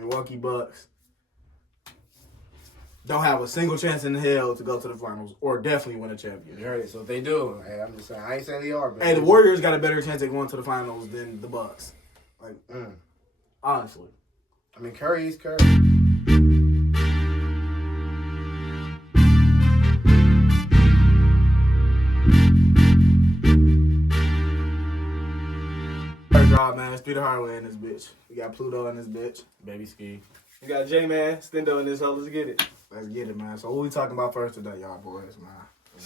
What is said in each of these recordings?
Milwaukee Bucks don't have a single chance in hell to go to the finals or definitely win a championship. You heard it. So if they do, hey, I'm just saying, I ain't saying they are, but Hey, the Warriors got a better chance at going to the finals than the Bucks. Like, honestly. I mean, Curry's Curry. Job, man. It's Peter Hardaway in this bitch. We got Pluto in this bitch. Baby Ski. We got J-Man, Stendo in this hoe. Let's get it. Let's get it, man. So what we talking about first today, y'all boys, man?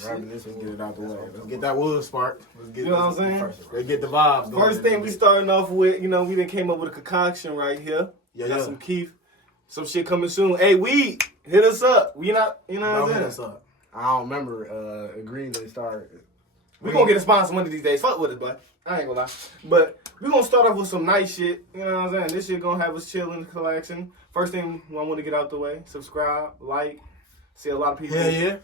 Grabbing this and get it out the way. Let's get that wood sparked. Let's get You know what I'm saying? Let's get the vibes going. First thing we starting off with, we done came up with a concoction right here. Got some Keith. Some shit coming soon. Hey, Weed, hit us up. We not, what I'm saying? Hit us up. I don't remember agreeing to start. We gonna get a sponsor one of these days. Fuck with it, bud. I ain't gonna lie. But we gonna start off with some nice shit. You know what I'm saying? This shit gonna have us chilling in the collection. First thing I want to get out the way. Subscribe, like. See a lot of people. Hell yeah.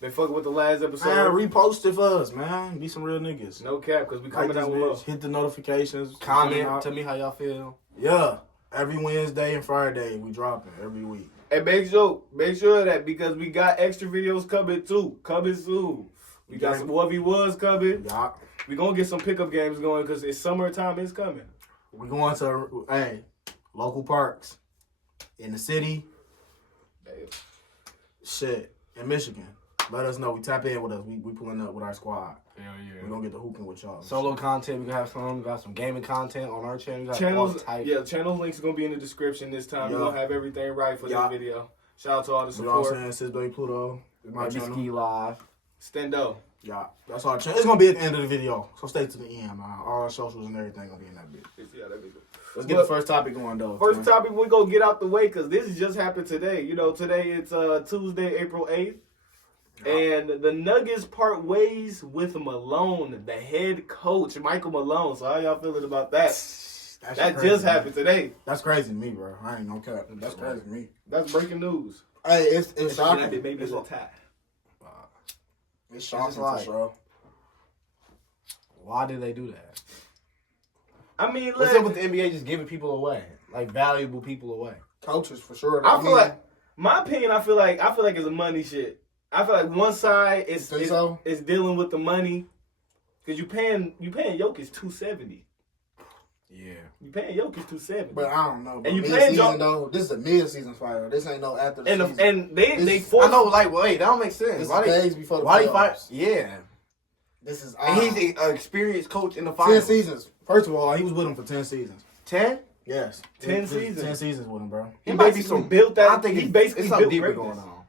Been fucking with the last episode. Man, repost it for us, man. Be some real niggas. No cap, because we coming like out with love. Hit the notifications. Comment. Tell me how y'all feel. Yeah. Every Wednesday and Friday, we dropping every week. And make sure that because we got extra videos coming too. Coming soon. We got some 1v1s coming. Yeah. We gonna get some pickup games going because it's summertime. It's coming. We going to, local parks in the city. Shit, in Michigan. Let us know. We tap in with us. We pulling up with our squad. Hell yeah. We're going to get the hooping with y'all. Solo content. We gonna have some. We got some gaming content on our channel. We got channel links are gonna be in the description this time. We're gonna have everything right for this video. Shout out to all the support. You know what I'm saying? Sis Pluto. My Ski Live. Stendo. Yeah, that's our channel. It's gonna be at the end of the video, so stay to the end, man. All our socials and everything gonna be in that bitch. Yeah, that be good. Let's get the first topic going, though. First topic we gonna get out the way because this just happened today. Today it's Tuesday, April 8th. And the Nuggets part ways with Malone, the head coach, Michael Malone. So how y'all feeling about that? That crazy, just happened today. That's crazy to me, bro. I ain't gonna cap. That's crazy to me. That's breaking news. Hey, it's shocking. Maybe it's a tie. It's shocking for sure. Why did they do that? I mean, what's up with the NBA just giving people away, like valuable people away? Coaches for sure. I feel like, my opinion, I feel like it's a money shit. I feel like one side is dealing with the money because you paying Jokic $270. Yeah, you paying Jokic $270. But I don't know. Bro. And you paying though. This is a mid-season fight. This ain't no after the season. And they forced. I know, like, wait, that don't make sense. This days before the why they playoffs. fight? Yeah, this is. And he's an experienced coach in the finals. 10 seasons. First of all, he was with him for 10 seasons. 10? Yes. 10 seasons. 10 seasons with him, bro. He basically built that. I think he basically it's built something deeper going on.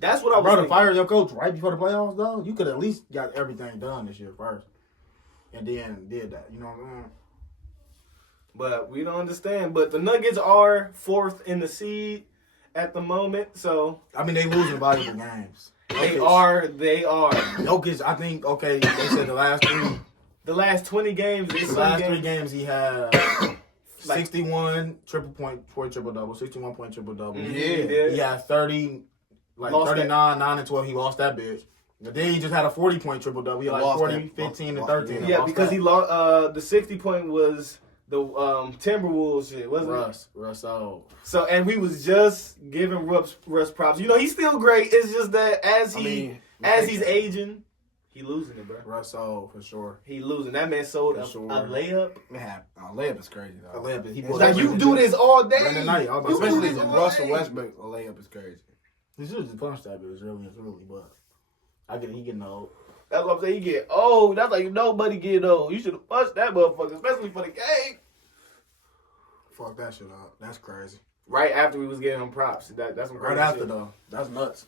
That's what I was thinking. To fire your coach right before the playoffs, though, you could at least got everything done this year first. And then did that. You know what I mean? But we don't understand. But the Nuggets are 4th in the seed at the moment. So I mean, they losing valuable games. They are. Jokic, I think, they said the last 20 games. The last 3 games he had 61 point triple double, 61 point triple double. Yeah. He had 30, 39, 9 and 12. He lost that bitch. But then he just had a 40 point triple double. He had 40, 15, and 13. Yeah, because he lost. The 60 point was the Timberwolves shit, wasn't it? Russ. So, and we was just giving Russ props. He's still great. It's just that as he's aging, he losing it, bro. Russ, for sure. He losing. That man sold a layup. Man, a layup is crazy, though. A layup is like you do this all day. Especially Russell Westbrook, a layup is crazy. He should just punch that bitch, really, but I get it. He getting old. That's what I'm saying. He get old. That's like nobody get old. You should have punched that motherfucker, especially for the game. Fuck that shit up. That's crazy. Right after we was giving him props. That's some crazy right after shit. though. That's nuts.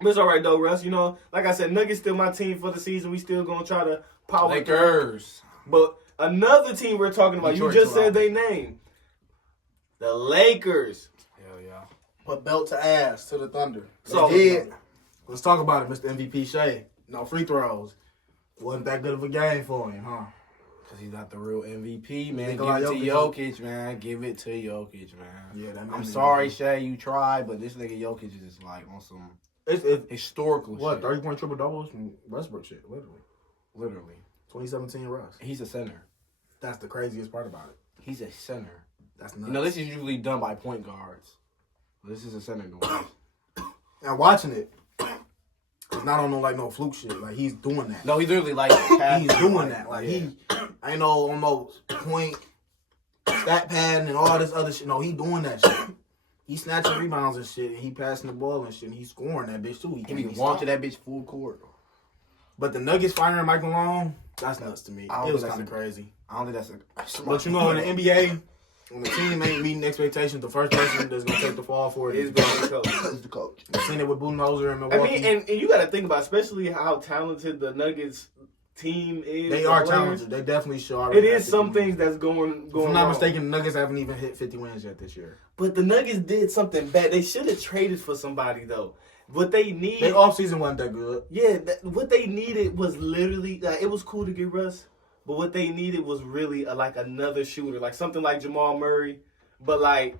But it's all right though, Russ. Like I said, Nuggets still my team for the season. We still gonna try to power Lakers. But another team we're talking about, Detroit, you just said their name. The Lakers. Hell yeah. Put belt to ass to the Thunder. So let's talk about it, Mr. MVP Shea. No free throws. Wasn't that good of a game for him, huh? Because he's not the real MVP, man. Give it to Jokic, man. Give it to Jokic, man. Yeah, I'm sorry, Shea, you tried, but this nigga Jokic is just like on some historical shit. 30-point triple doubles from Westbrook shit, literally. 2017 Russ. He's a center. That's the craziest part about it. He's a center. That's nuts. You know, this is usually done by point guards. This is a center doing this. And watching it, it's not on no fluke shit. Like, he's doing that. No, he's literally like he's doing that. Like, he ain't no point, stat pad, and all this other shit. No, he doing that shit. He snatching rebounds and shit, and he passing the ball and shit, and he scoring that bitch too. He be launching that bitch full court. But the Nuggets firing Mike Malone, that's nuts to me. It was kind of crazy. I don't think that's a... But you know, in the NBA, when the team ain't meeting expectations, the first person that's going to take the fall for it is the coach. I've seen it with Budenholzer and Milwaukee. I mean, and you got to think about, especially how talented the Nuggets team is. They are talented. They definitely sure. It is some things that's going If I'm not mistaken, the Nuggets haven't even hit 50 wins yet this year. But the Nuggets did something bad. They should have traded for somebody, though. What they need... Their offseason wasn't that good. Yeah, what they needed was literally... it was cool to get Russ, but what they needed was really like another shooter. Like something like Jamal Murray. But like,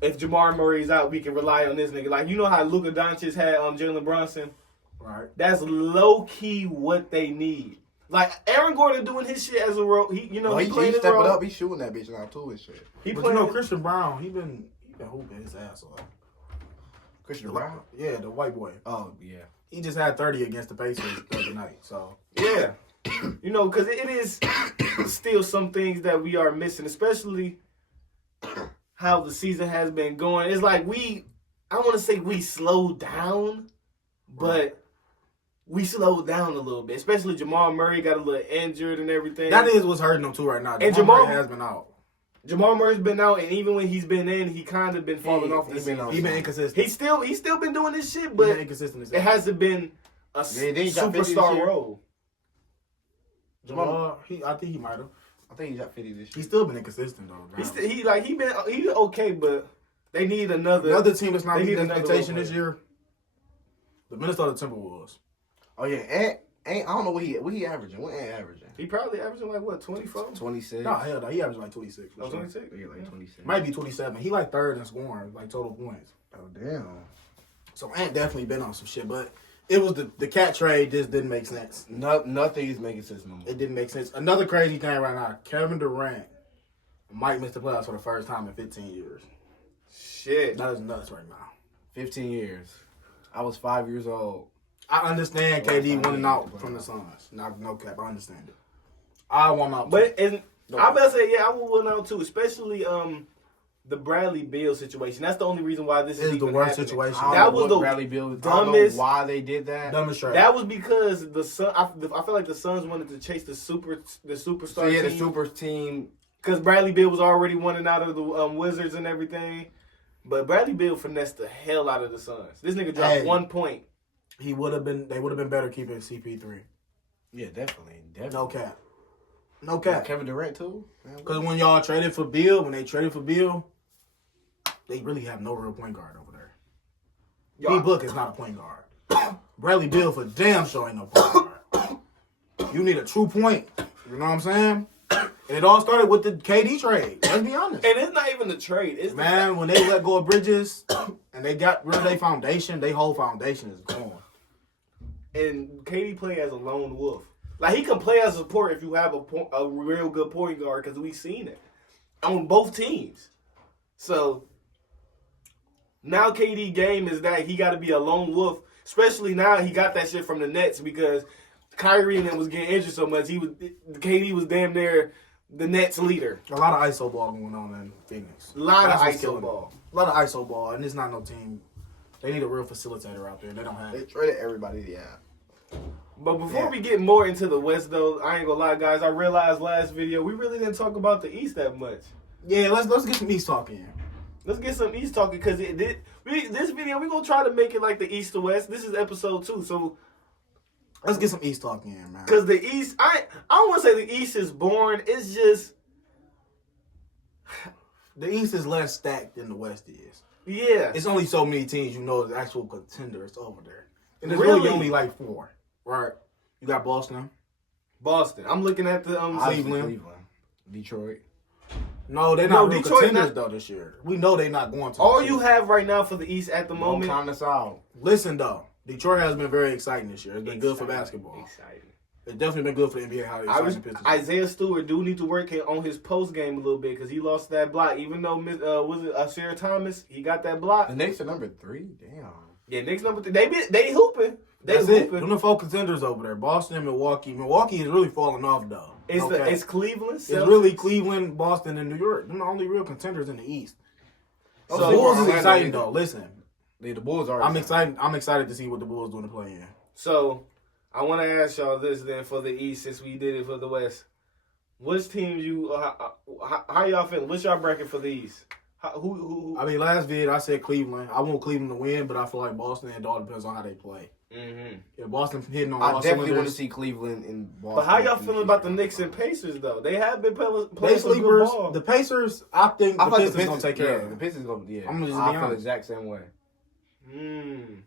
if Jamal Murray's out, we can rely on this nigga. Like, you know how Luka Doncic had Jalen Brunson? Right. That's low-key what they need. Like, Aaron Gordon doing his shit as a role. He playing his role. Up. He's shooting that bitch now, too, his shit. But Christian Brown, he been hooping his ass off. Christian Brown? Yeah, the white boy. Oh, yeah. He just had 30 against the Pacers the other night, so. Yeah. Because it is still some things that we are missing, especially how the season has been going. It's like I want to say we slowed down, but we slowed down a little bit. Especially Jamal Murray got a little injured and everything. That is what's hurting him too right now. Jamal Murray has been out. Jamal Murray's been out, and even when he's been in, he kind of been falling off the season. He's been inconsistent. He's still been doing this shit, but it hasn't been a superstar role. Jamal, I think he might have. I think he got 50 this year. He's still been inconsistent though. He's okay, but they need another team that's not meeting expectation this year. The Minnesota Timberwolves. Oh yeah, I don't know what he averaging. What Ant averaging? He probably averaging like what, 24? 26. No, hell no, he averaging like 26. Oh, 26? Yeah, like 26. Might be 27. He like third in scoring, like total points. Oh damn. So Ant definitely been on some shit, but it was the cat trade just didn't make sense. Nothing is making sense no more. It didn't make sense. Another crazy thing right now, Kevin Durant might miss the playoffs for the first time in 15 years. Shit. That is nuts right now. 15 years. I was 5 years old. I understand KD wanting out from the Suns. No cap, I understand it. I want out. But I better say, I would want out too, especially the Bradley Beal situation. That's the only reason why this is the worst situation. That was the Bradley Beal dumbest. Why they did that? Dumbest trade. That was because the Sun. I feel like the Suns wanted to chase the superstar. So yeah, team. the super team. Because Bradley Beal was already wanting out of the Wizards and everything. But Bradley Beal finessed the hell out of the Suns. This nigga dropped 1 point. They would have been better keeping CP3. Yeah, definitely. No cap. No cap. Kevin Durant too? Because when y'all traded for Beal, they really have no real point guard over there. B-Book is not a point guard. Bradley Beal for damn sure ain't no point guard. You need a true point. You know what I'm saying? And it all started with the KD trade. Let's be honest. And it's not even the trade. It's when they let go of Bridges and they got rid of their foundation, their whole foundation is gone. And KD play as a lone wolf. Like, he can play as a support if you have a real good point guard, because we've seen it on both teams. So now KD game is that he got to be a lone wolf, especially now he got that shit from the Nets because Kyrie and him was getting injured so much. KD was damn near the Nets leader. A lot of ISO ball going on in Phoenix. A lot of ISO ball, and it's not no team. They need a real facilitator out there. They don't have They it. traded everybody, yeah. But before we get more into the West, though, I ain't gonna lie, guys. I realized last video we really didn't talk about the East that much. Yeah, let's get some East talk in. Let's get some East talking because this video we gonna try to make it like the East to West. This is episode 2, so let's get some East talk in, man. Because the East, I don't want to say the East is boring. It's just the East is less stacked than the West is. Yeah, it's only so many teams you know is actual contenders over there, and there's really only like 4. Right? You got Boston. I'm looking at the Cleveland, Detroit. No, they're not real contenders though this year. We know they're not going to. All you have right now for the East at the moment. Count us out. Listen though, Detroit has been very exciting this year. It's been good for basketball. Exciting. It's definitely been good for the NBA. How exciting the Pistons. Isaiah Stewart do need to work on his post game a little bit because he lost that block. Even though was it Asher Thomas, he got that block. The Knicks are number 3. Damn. Yeah, Knicks number 3. They hooping. That's it. Them the 4 contenders over there. Boston and Milwaukee. Milwaukee is really falling off though. It's Cleveland. It's really Cleveland, Boston, and New York. They're the only real contenders in the East. So the Bulls is exciting though. Listen, the Bulls are. I'm excited. I'm excited to see what the Bulls doing to play in. So I want to ask y'all this then for the East since we did it for the West. Which teams you how y'all feeling? What's y'all bracket for the East? Who? I mean, last vid I said Cleveland. I want Cleveland to win, but I feel like Boston and it all depends on how they play. Mm-hmm. If Boston hitting on I all definitely want cylinders, to see Cleveland and Boston. But how y'all feeling about the Knicks and Pacers though? They have been playing they some good sleepers. ball. The Pacers, I think the Pistons gonna take care of The them. Pistons gonna. Yeah, I'm gonna just I be feel the honest. exact same way. Mm.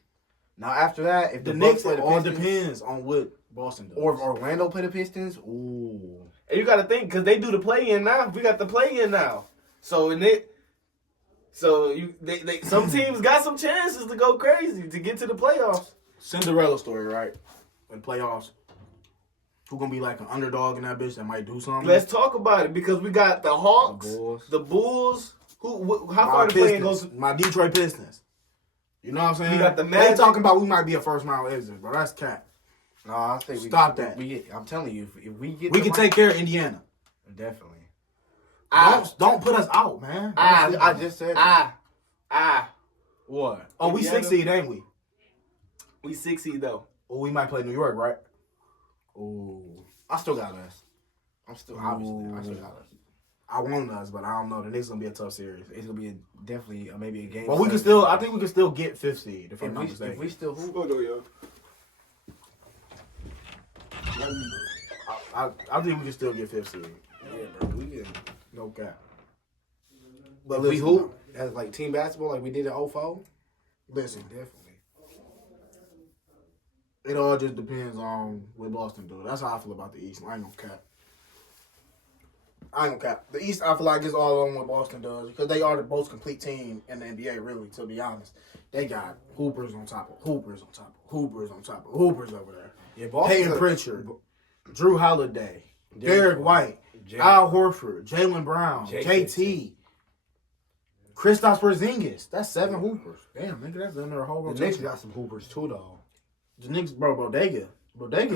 Now after that, if The the Knicks, Bucks play it the all Pistons, depends on what Boston does. or if Orlando play the Pistons, ooh. And you got to think because they do the play in now. We got the play in now. So some teams got some chances to go crazy to get to the playoffs. Cinderella story, right? In playoffs, who gonna be like an underdog in that bitch that might do something? Let's talk about it because we got the Hawks, the Bulls. How far the play goes? My Detroit Pistons. You know what I'm saying? You got the They Magic. talking about we might be a first round exit, bro. That's cap. No, I think Stop that. I'm telling you, if we get, We can take care of Indiana. definitely. Don't put us out, man. I just said What? Oh, we Indiana? 6 seed, ain't we? We 6 seed though. Oh, we might play New York, right? Ooh, I still got us. I still got us. I want us, but I don't know. The Knicks gonna be a tough series. It's gonna be definitely maybe a game. But we can still. I think we can still get 5th seed if I'm not mistaken. If we still hoop. I think we can still get 5th seed. Yeah, bro, we can. No cap. But if we hoop as like team basketball, like we did in 04, Listen, definitely. it all just depends on what Boston do. That's how I feel about the East. I ain't gonna cap. The East, I feel like it's all on what Boston does because they are the most complete team in the NBA, really, to be honest. They got hoopers on top of hoopers on top of hoopers on top of hoopers over there. Yeah, Boston. Peyton Pritchard, Drew Holiday, Derek White, Al Horford, Jaylen Brown, JT, Kristaps Porzingis. That's 7 hoopers. Damn, nigga, that's under a whole The rotation. Knicks got some hoopers too, though. The Knicks, bro, Bodega,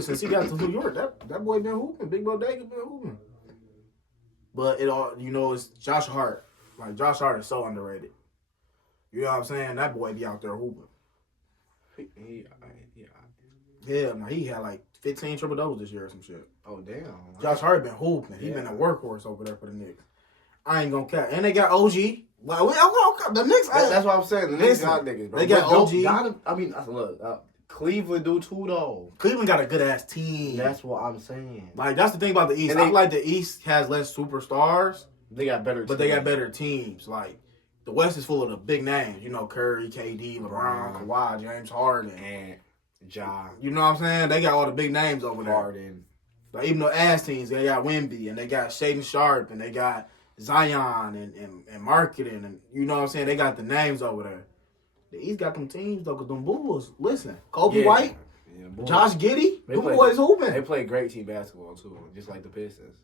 since he got to New York, that boy been hooping. Big Bodega been hooping. But it all, it's Josh Hart. Like, Josh Hart is so underrated. You know what I'm saying? That boy be out there hooping. Yeah, man, he had like 15 triple-doubles this year or some shit. Oh, damn. Josh Hart been hooping. He been a workhorse over there for the Knicks. I ain't gonna cap. And they got OG. Well, the Knicks. That's what I'm saying. The Knicks got niggas, bro. They got OG. Look, Cleveland do too, though. Cleveland got a good-ass team. That's what I'm saying. Like, that's the thing about the East. I feel like the East has less superstars. They got better teams. But they got better teams. Like, the West is full of the big names. Curry, KD, LeBron, Kawhi, James Harden. And Ja. You know what I'm saying? They got all the big names over there. Harden. Like, even the ass teams, they got Wemby, and they got Shaden Sharp, and they got Zion, and marketing, and you know what I'm saying? They got the names over there. The East got them teams, though, because them Bulls, listen, Kobe White, Josh Giddey, them boys hooping. They play great team basketball, too, just like the Pistons.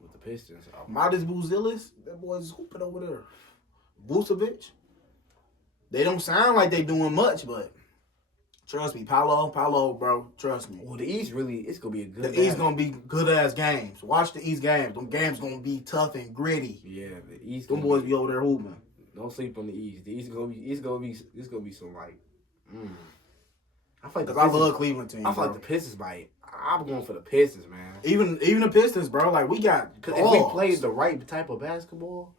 With the Pistons. Modest Buzelis, that boy's hooping over there. Vucevic. They don't sound like they doing much, but trust me, Paolo, bro, trust me. Well, the East really, it's going to be a good The East going to be good-ass games. Watch the East games. Them games going to be tough and gritty. Yeah, the East. Them boys be over there hooping. Don't sleep on the East. The East it's gonna be some like. I feel like Because I love Cleveland teams. I feel like the Pistons might. I'm going for the Pistons, man. Even the Pistons, bro. Like, we got. Because if we played the right type of basketball,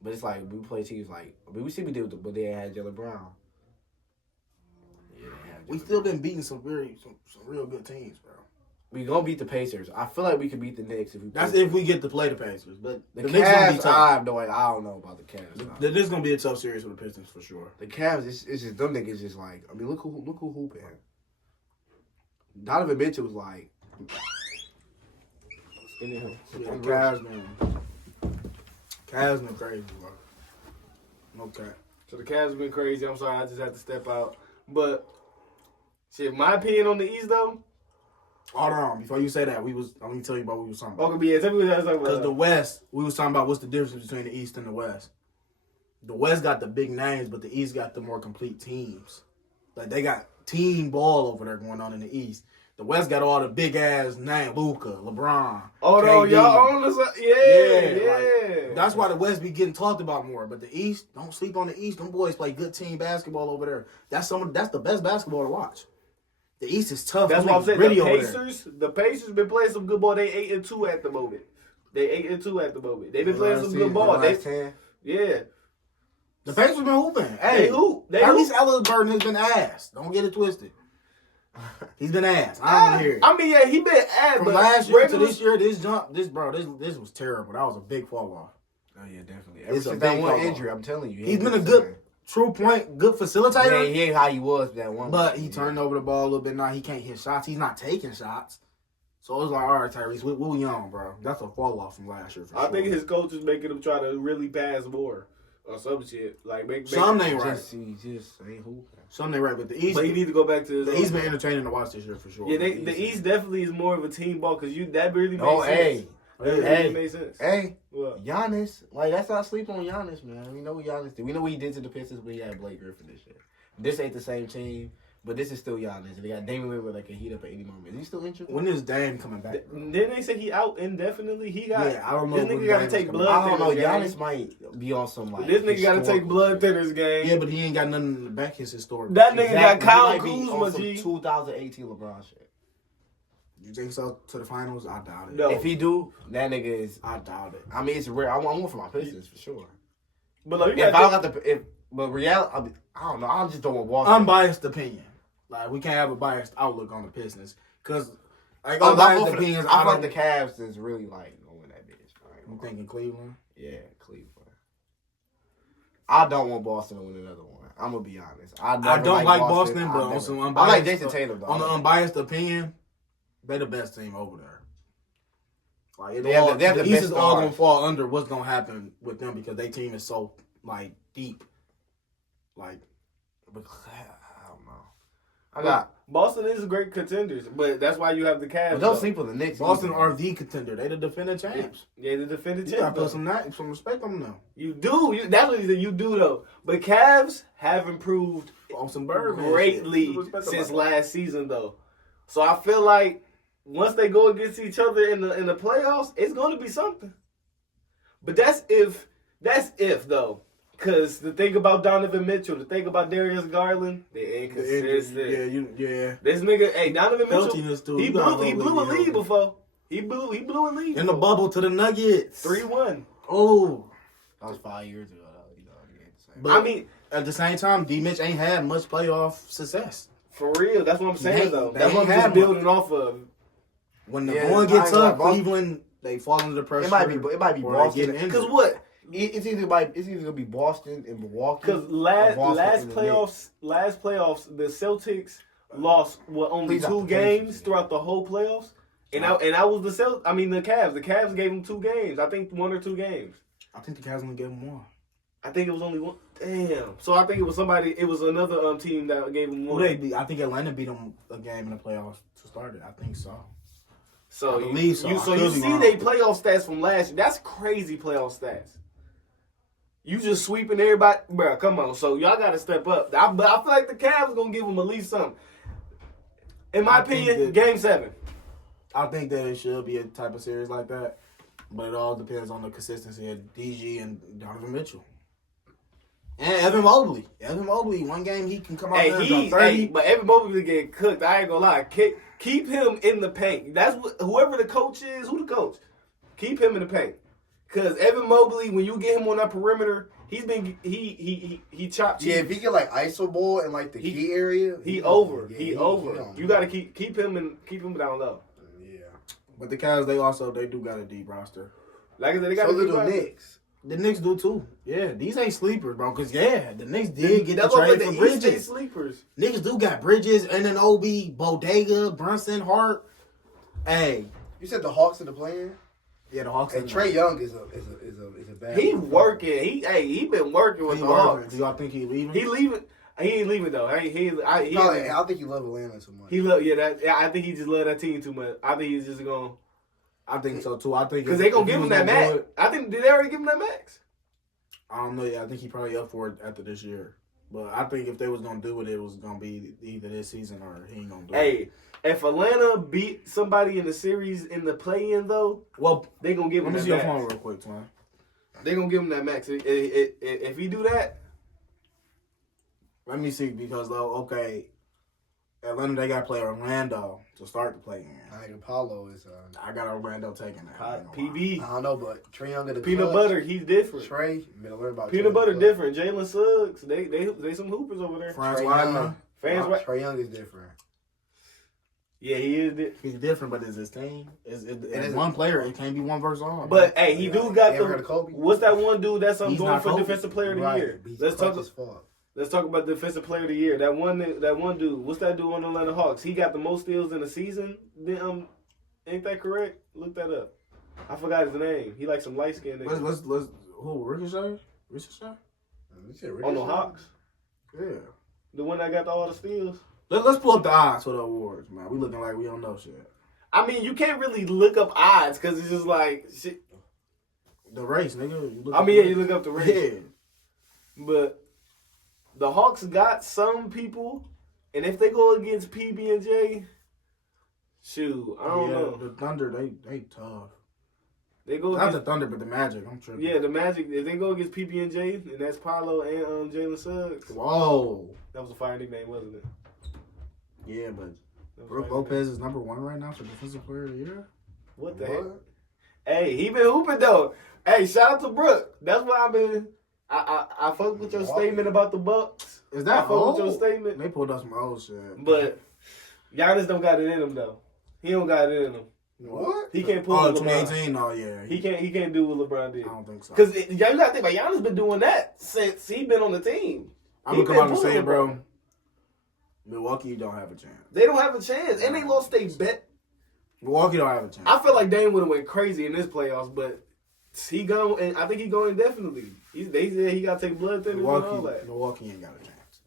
but it's like we play teams like we see we did, but they had Jaylen Brown. Yeah, we still been beating some real good teams, bro. We gonna beat the Pacers. I feel like we could beat the Knicks if we. That's if we get to play the Pacers, but the Knicks gonna be Cavs. tough. I don't know about the Cavs. This is gonna be a tough series for the Pistons for sure. The Cavs, it's just them niggas. Just like look who hooping. Donovan Mitchell was like. Cavs been crazy, bro. No cap. So the Cavs have been crazy. I'm sorry, I just had to step out. But Shit, my opinion on the East though. Hold on, before you say that, let me tell you about what we was talking about. Okay, yeah, tell me what I was talking about. Because the West, we was talking about what's the difference between the East and the West. The West got the big names, but the East got the more complete teams. Like, they got team ball over there going on in the East. The West got all the big ass names, Luka, LeBron. Oh no, KD. y'all on the side? Yeah. Like, that's why the West be getting talked about more. But the East, don't sleep on the East. Them boys play good team basketball over there. That's the best basketball to watch. The East is tough. That's why I'm saying the Pacers been playing some good ball. They 8-2 at the moment. They've been playing some good ball. Yeah. The Pacers been hooping. Hey, hoop. Tyrese Halliburton has been ass. Don't get it twisted. He's been ass. I don't want to hear it. I mean, yeah, he been ass. From last year to this year, this was terrible. That was a big fall off. Oh yeah, definitely. Ever since that one injury, I'm telling you, he's been a good true point, good facilitator. Yeah, he ain't how he was that one. But he turned over the ball a little bit. Now he can't hit shots. He's not taking shots. So it's like, all right, Tyrese, we're young, bro. That's a fall off from last year. I think his coach is making him try to really pass more or some shit. Like some ain't right. Just ain't hooping. Some ain't right, but the East. But he need to go back to the East. Been entertaining to watch this year for sure. Yeah, the East definitely is more of a team ball because that really makes sense. Hey. That really made sense. Hey, what? Giannis, like let's not sleep on Giannis, man. We know what Giannis did. We know what he did to the Pistons, but he had Blake Griffin this year. This ain't the same team, but this is still Giannis. And they got Damian Lillard that can heat up at any moment. Is he still injured? When is Dame coming back? Didn't they say he out indefinitely? He got. Yeah, I don't know. This nigga got to take blood. I don't know. Giannis Giannis might be on some like. This nigga got to take blood thinners game. Yeah, but he ain't got nothing in the back his historic. That nigga got Kyle He might be on Kuzma, some G. 2018 LeBron shit. You think so? To the finals? I doubt it. No. If he do, that nigga is. I doubt it. I mean, it's rare. I want for my Pistons for sure. But like, if I don't got the, but reality, I don't know. I just don't want Boston. Unbiased opinion. Like, we can't have a biased outlook on the Pistons because like unbiased opinions. I feel like the Cavs is really like going that bitch. I'm thinking Cleveland. Yeah, Cleveland. I don't want Boston to win another one. I'm gonna be honest. I don't like Boston, but on some unbiased, I like Jason Tatum though. On the unbiased opinion, they the best team over there. Like they have the the East best is all stars. gonna fall under what's gonna happen with them because their team is so like deep. Like, I don't know. I got Boston is great contenders, but that's why you have the Cavs. but don't sleep on the Knicks. Boston are the contender. They the defending champs. Yeah, the defending You gotta champs. put some respect on them now. You do. That's what he said. You do though. But Cavs have improved On some Birdman greatly shit. since last season though. So I feel like once they go against each other in the playoffs, it's going to be something. But that's if though. Because the thing about Donovan Mitchell, the thing about Darius Garland, they ain't consistent. Yeah. This nigga, hey, Donovan Mitchell, Too. he blew a lead before. He blew a lead. In the bubble to the Nuggets. 3-1. Oh. That was 5 years ago. Though. You know, it ain't the same. But I mean, at the same time, D. Mitch ain't had much playoff success. for real, that's what I'm saying though. They That's what I'm ain't just had building off of. When the Yeah, going gets I ain't tough, gonna lie, Cleveland, they fall under the pressure. It might be or Boston. they get injured. Because what? It's either gonna be Boston and Milwaukee. Because last playoffs, the Celtics lost only Please, 2 games throughout the whole playoffs, and I was the Cavs. The Cavs gave them 2 games. I think 1 or 2 games. I think the Cavs only gave them 1. I think it was only 1. Damn. So I think it was somebody. It was another team that gave them 1. I think Atlanta beat them a game in the playoffs to start it. I think so. So I believe so. You see they playoff stats from last year. That's crazy playoff stats. You just sweeping everybody, bro. Come on, so y'all got to step up. I feel like the Cavs gonna give them at least something. In my opinion, Game 7. I think that it should be a type of series like that, but it all depends on the consistency of DG and Donovan Mitchell. And Evan Mobley. One game he can come out there and drop 30. But Evan Mobley get cooked. I ain't gonna lie. Keep him in the paint. That's what whoever the coach is. Who the coach? Keep him in the paint. Cause Evan Mobley, when you get him on that perimeter, he chopped. Yeah, if he get like iso ball in like the key area, he over. You gotta keep him down low. Yeah, But the Cavs, they do got a deep roster. Like I said, they got so do the Knicks. The Knicks do too. Yeah, these ain't sleepers, bro. Cause the Knicks did get the That's what trade for the Bridges. East ain't sleepers. Niggas do got Bridges, and then Obi, Bodega, Brunson, Hart. Hey, You said the Hawks are the plan. yeah, the Hawks. And Trae Young is a bad. He working. He been working with the Hawks. Do y'all think he leaving? He leaving. He ain't leaving though. I think he love Atlanta too much. I think he just love that team too much. I think he's just going. I think so too. I think because they gonna give him that max. I think did they already give him that max? I don't know. Yeah, I think he probably up for it after this year. But I think if they was gonna do it, it was gonna be either this season or he ain't gonna do it. Hey, if Atlanta beat somebody in the series in the play-in though, well, they gonna give him that max. Let me see your phone real quick, twin. They gonna give him that max. If he do that, let me see because though, okay, Atlanta they got to play Orlando to start the play-in. I think Apollo is. I got Orlando taking that. PB. I don't know, but Trae Young the peanut butter. He's different. Trey, learn about peanut butter different. Jalen Suggs. They some hoopers over there. Trae Young is different. Yeah, he is. He's different, but it's his team. It's one player. It can't be one versus all. But hey, he do got the. What's that one dude that's going for defensive player of the year? Let's talk about defensive player of the year. That one dude. What's that dude on the Atlanta Hawks? He got the most steals in the season. Ain't that correct? Look that up. I forgot his name. He like some light skinned nigga. Let's who Ricochet? On the Hawks. Yeah. The one that got all the steals. Let's pull up the odds for the awards, man. We looking like we don't know shit. I mean, you can't really look up odds because it's just like shit. The race, nigga. You look up the race. Yeah. But the Hawks got some people, and if they go against PB&J, shoot, I don't know. The Thunder, they tough. They go not the Thunder, but the Magic. I'm tripping. Yeah, the Magic. If they go against PB&J, and that's Paolo and Jalen Suggs. Whoa. That was a fire nickname, wasn't it? Yeah, but Brook Lopez is number 1 right now for Defensive Player of the Year. What the heck? Hey, he been hooping though. Hey, shout out to Brook. That's why I've been. I fuck with your statement about the Bucks. Is that I fuck with your statement? They pulled up some old shit. But Giannis don't got it in him though. He don't got it in him. What? He can't pull LeBron. 2018? Oh, yeah. He can't do what LeBron did. I don't think so. Because you got to think about Giannis been doing that since he been on the team. I'm going to come out and say it, bro. Milwaukee don't have a chance. They don't have a chance. And they lost their bet. Milwaukee don't have a chance. I feel like Dame would have went crazy in this playoffs, but he going, and I think he going indefinitely. They said he got to take blood thinners and all that. Milwaukee ain't got a chance.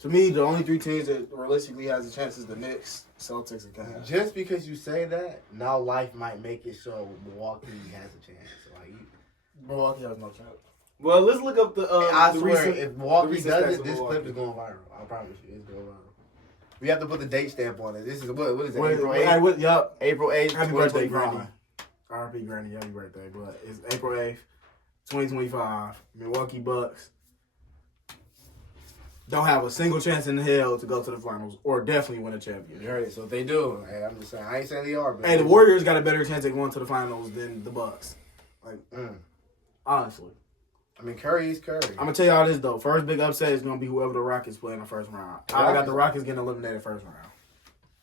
To me, the only 3 teams that realistically has a chance is the Knicks, Celtics, and Cavs. Just because you say that, now life might make it so Milwaukee has a chance. Like Milwaukee has no chance. Well, let's look up the. I swear, if Milwaukee does it, this clip is going viral. I promise you, it's going viral. We have to put the date stamp on it. This is what is it? April 8th. Yup. April 8th. Happy birthday, Granny. R.I.P. Granny. Happy birthday. But it's April 8th, 2025. Milwaukee Bucks don't have a single chance in hell to go to the finals or definitely win a championship. You heard it. So if they do, hey, I'm just saying. I ain't saying they are. But hey, the Warriors got a better chance at going to the finals than the Bucks. Like, honestly. I mean, Curry's Curry. I'm going to tell y'all this, though. First big upset is going to be whoever the Rockets play in the first round. I got the Rockets getting eliminated first round.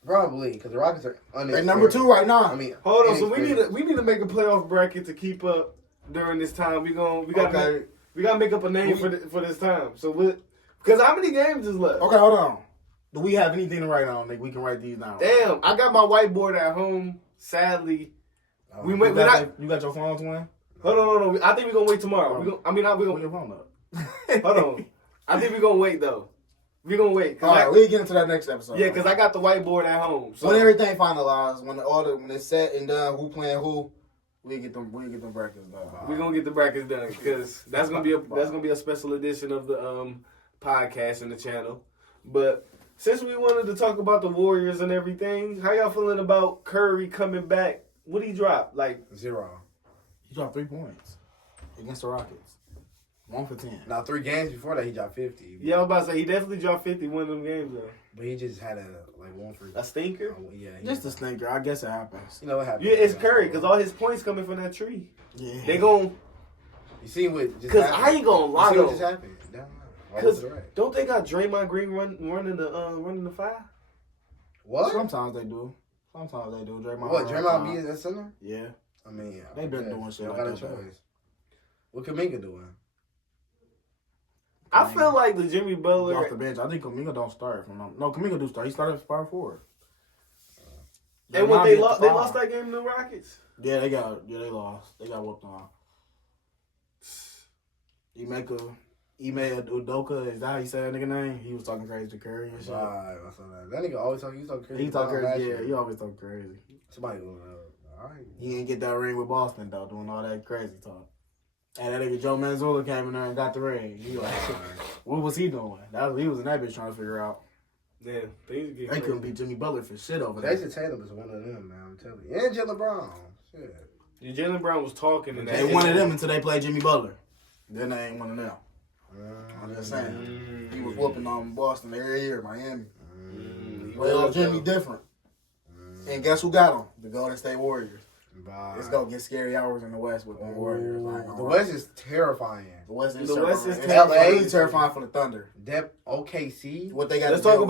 Probably, because the Rockets are they're number 2 right now. I mean, hold on. So we need to make a playoff bracket to keep up during this time. We gotta make up a name for this time. So because how many games is left? Okay, hold on. Do we have anything to write on? Like we can write these down. Damn, I got my whiteboard at home. Sadly, you got your phone, twin? Hold on. I think we're gonna wait tomorrow. Put your phone up. Hold on. I think we're gonna wait though. We're gonna wait. All right, we'll get into that next episode. Yeah, because I got the whiteboard at home. So when everything finalized, when it's set and done, who playing who, we get them brackets done. We're gonna get the brackets done because that's gonna be a special edition of the podcast and the channel. But since we wanted to talk about the Warriors and everything, how y'all feeling about Curry coming back? What did he drop? Like 0. He dropped 3 points against the Rockets. 1 for 10. Now 3 games before that he dropped 50. Yeah, I was about to say he definitely dropped 50 one of them games though. But he just had one for a stinker. Yeah, just a stinker. I guess it happens. You know what happens? Yeah, it's Curry because all his points coming from that tree. Yeah, they gon' You see what? Because I ain't gonna lie though. What just happened? Because don't they got Draymond Green running the 5? What? Sometimes they do. Draymond. What? Draymond be a center? Yeah. I mean, they been doing shit like that. What Kuminga doing? I feel like the Jimmy Butler off the bench. I think Kuminga don't start. No, Kuminga do start. He started as power forward. And when they lost that game to the Rockets. Yeah, they lost. They got whooped on. Emeka Ime Udoka, is that how you say that nigga name? He was talking crazy to Curry and shit. Right, I saw that. That nigga always talking. He talking crazy. He talk crazy. Yeah, he always talk crazy. Somebody going all right. He didn't get that ring with Boston though, doing all that crazy talk. And that nigga Joe Manzula came in there and got the ring. He like, what was he doing? He was in that bitch trying to figure out. Yeah, things get They couldn't beat Jimmy Butler for shit over there. Jason Tatum is one of them, man. I'm telling you. And Jalen Brown. Shit. Yeah, Jalen Brown was talking and They one of them until they played Jimmy Butler. Then they ain't one of them. I'm just saying. He was whooping on Boston every year, Miami. Well, Jimmy different. And guess who got him? The Golden State Warriors. Bye. It's gonna get scary hours in the West with the Warriors. The West is terrifying. The West is terrifying. LA is terrifying for the Thunder. OKC. What they got? Let's talk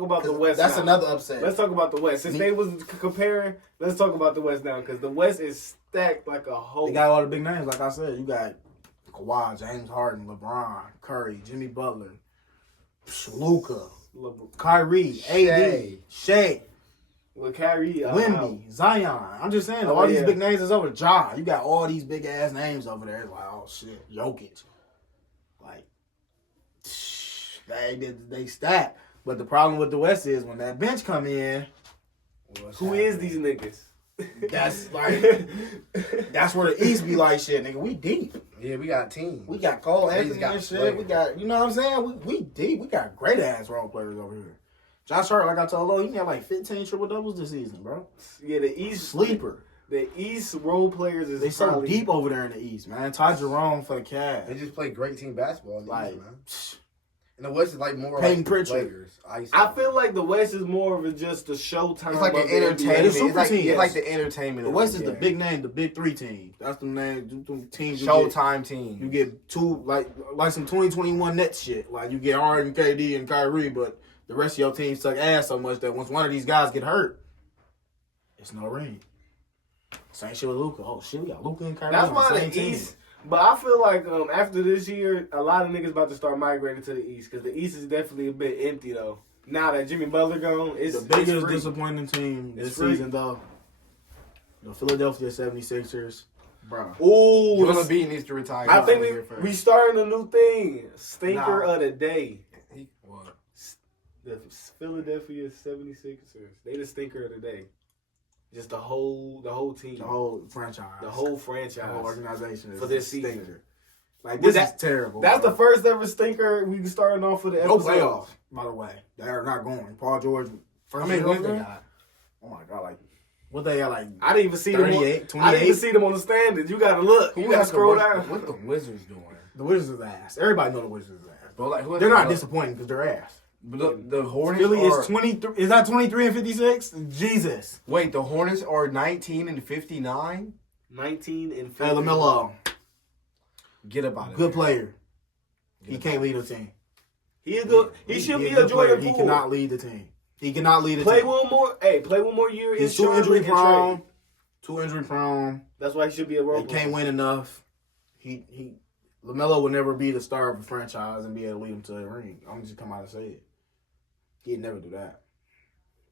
about the West. That's now. another upset. Let's talk about the West. Since they was comparing, let's talk about the West now because the West is stacked like a whole. They got all the big names, like I said. You got Kawhi, James Harden, LeBron, Curry, Jimmy Butler, Luka, Kyrie, AD, Shea. With Kyrie, Wemby, Zion. I'm just saying, all these big names is over. Ja, you got all these big ass names over there. It's like, oh shit, Jokic. Like, they stack. But the problem with the West is when that bench come in, who is these niggas? That's like, that's where the East be like, shit, nigga, we deep. Yeah, we got teams. We got Cole Anthony got and shit. players. We got, you know what I'm saying? We deep. We got great ass role players over here. Josh Hart, like I told Lo, he got like 15 triple doubles this season, bro. Yeah, the East Sleeper. The East role players is they so deep over there in the East, man. Ty Jerome for the Cavs. They just play great team basketball in the Like, East, man. And the West is like more Peyton like Pritchard. players. I feel like the West is more of just the showtime. It's like an of the entertainment. NBA. It's super team. It's like the entertainment. The West is the big name, the big three team. That's the name. The teams. Showtime team. You get two like some 2021 Nets shit. Like you get Harden, KD, and Kyrie, but the rest of your team suck ass so much that once one of these guys get hurt, it's no ring. Same shit with Luka. Oh shit, we got Luka and Kyrie. That's on why the same the team. East. But I feel like after this year, a lot of niggas about to start migrating to the East because the East is definitely a bit empty though. Now that Jimmy Butler gone, it's the biggest it's free. disappointing team this free. season though. The Philadelphia 76ers. Bro. Ooh, Jordan Beat needs to retire. I think we starting a new thing. Stinker of the day. What? The Philadelphia 76ers. They the stinker of the day. Just the whole team. The whole franchise. The whole franchise. The whole organization is For this a season. stinker. Like, this is terrible. That's bro. the first ever stinker we starting off for the No episode. playoffs, by the way. They are not going. Paul George, first year wins over they there? got? Oh my God, like, what they got, like, I didn't even see them. 38, I 28? didn't even see them on the standings. You gotta look. You gotta scroll down. What the Wizards doing? The Wizards is ass. Everybody know the Wizards is ass. Bro, like, They're not disappointing because they're ass. The Hornets Philly are, is 23. Is that 23 and 56? Jesus. Wait, the Hornets are 19 and 59? 19 and 50. Hey, Lamelo, Get up out of good there. player. He can't lead a team. He a good. He should be a good Jordan player. Poole. He cannot lead the team. He cannot lead a Play team. one more. Hey, play one more year. He's in too Charlotte injury and trade. prone. Too injury prone. That's why he should be a role He player. can't win enough. Lamelo would never be the star of a franchise and be able to lead them to a ring. I'm just come out and say it. He'd never do that.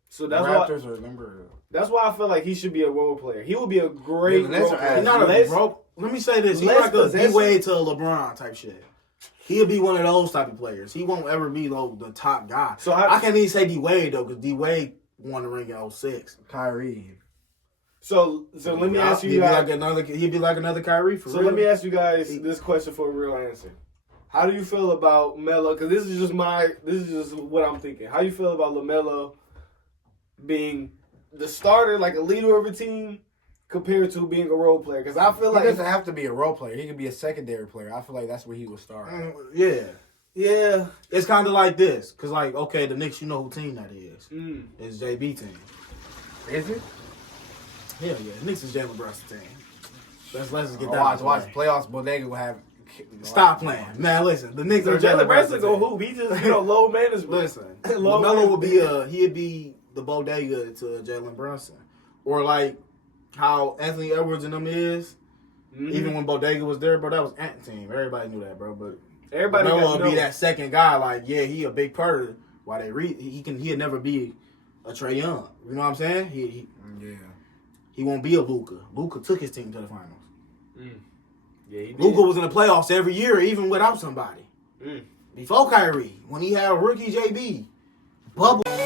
So that's Raptors why. remember. That's why I feel like he should be a role player. He would be a great Yeah, the Nets role are player. ass. He's not Less- a bro. Let me say this. He's less like a possession. D-Wade to a LeBron type shit. He'll be one of those type of players. He won't ever be the top guy. So I can't even say D-Wade though, because D-Wade won the ring in 06. Kyrie. So let me ask you He'd guys. be like another Kyrie for real. Let me ask you guys this question for a real answer. How do you feel about Melo? Because this is just what I'm thinking. How do you feel about LaMelo being the starter, like a leader of a team, compared to being a role player? Because I feel He like doesn't have to be a role player. He can be a secondary player. I feel like that's where he would start. Yeah. yeah, It's kind of like this. Because, like, okay, the Knicks, you know who team that is. Mm. It's JB team. Is it? Hell yeah. The Knicks is Jalen Brunson's team. Let's just get that Watch out the way. playoffs. Bodega will have. Stop playing. Man, listen. The Knicks So are Jalen Jalen Brunson Brunson's go team. hoop. He just low management. Listen. Low LaMelo would management. he'd be the bodega to Jalen Brunson. Or like how Anthony Edwards and them is. Mhm. Even when Bodega was there, bro, that was Ant team. Everybody knew that, bro. But Everybody LaMelo got would to be know. that second guy. Like, yeah, he a big part of it. Why they he'd never be a Trae Young. You know what I'm saying? He won't be a Luka. Luka took his team to the finals. Yeah, he did. Luka was in the playoffs every year, even without somebody. Before Kyrie, when he had rookie JB, bubble.